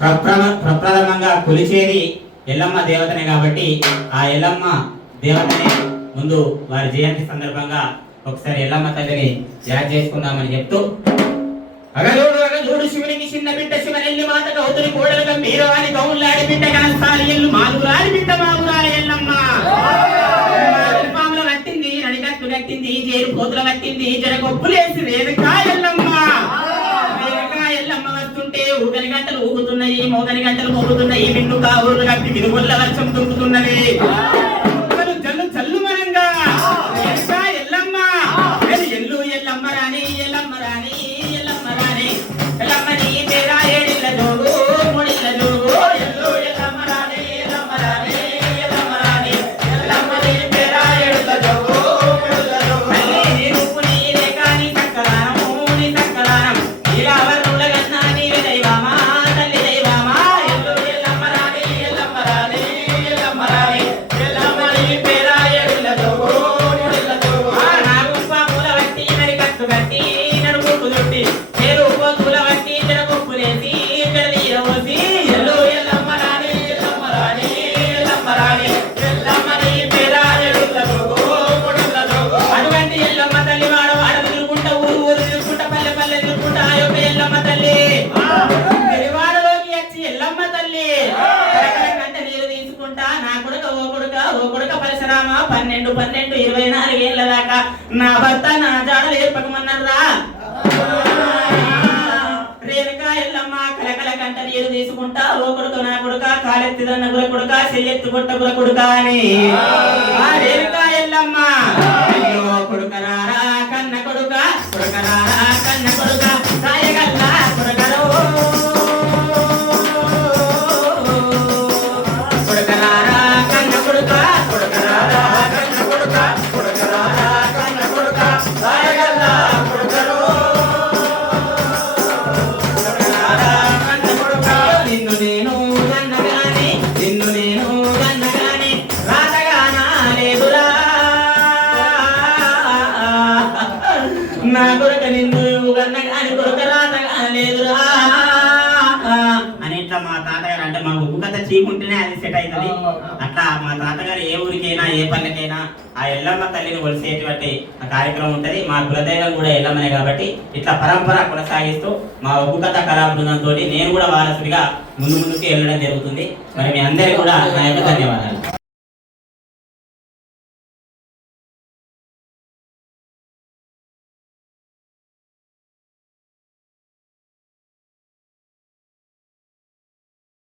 ప్రప్రమ- ప్రప్రథమంగా కొలిచేది ఎల్లమ్మ దేవతనే కాబట్టి ఆ ఎల్లమ్మ దేవతనే ముందు వారి జయంతి సందర్భంగా ఒకసారి ఎల్లమ్మ తల్లిని యాద్ చేసుకుందామని చెప్తూ అగలోడు అగలోడు శివునికి చిన్న బిడ్డ శివనెల్లి మాత గౌతుని కోడలు గంభీరవాణి గౌన్లాడి బిడ్డ కనస్తాలి ఎల్లు మాలురాలి బిడ్డ మామురాలి ఎల్లమ్మ. పాముల పట్టింది నడికట్టు కట్టింది జేరు పోతుల పట్టింది జరగొప్పులేసి రేదకా ఎల్లమ్మ ఊగని గంటలు ఊగుతున్నాయి మోగని గంటలు మోగుతున్నాయి మిన్ను కావులు కట్టి విరుగుళ్ళ వర్షం తుంపుతున్నది. కొడుక పన్నెండు పన్నెండు ఇరవై నాలుగు ఏళ్ళ దాకా. నా భర్త నా జాడలు ఏర్పకమన్నారా రేణుకా ఎల్లమ్మ కలకల కంట నీరు తీసుకుంటా ఓ కొడుక నా కొడుక కాలెత్తిదన్న గుర కొడుక చెయ్యెత్తు కొట్ట గుర కొడుక అని. ఆ రేణుకా ఎల్లమ్మ. లేదురా. అని ఇట్లా మా తాతగారు అంటే మా ఉప్పు కథ చీకుంటేనే అది సెట్ అవుతుంది. అట్లా మా తాతగారు ఏ ఊరికైనా ఏ పల్లెకైనా ఆ ఎల్లమ్మ తల్లిని కొలిసేటువంటి కార్యక్రమం ఉంటది. మా కులదైవం కూడా ఎల్లమ్మనే కాబట్టి ఇట్లా పరంపర కొనసాగిస్తూ మా ఉప్పు కథ కళా బృందంతో నేను కూడా వారసుడిగా ముందు ముందుకు వెళ్ళడం జరుగుతుంది. మరి మీ అందరికీ కూడా నా యొక్క ధన్యవాదాలు.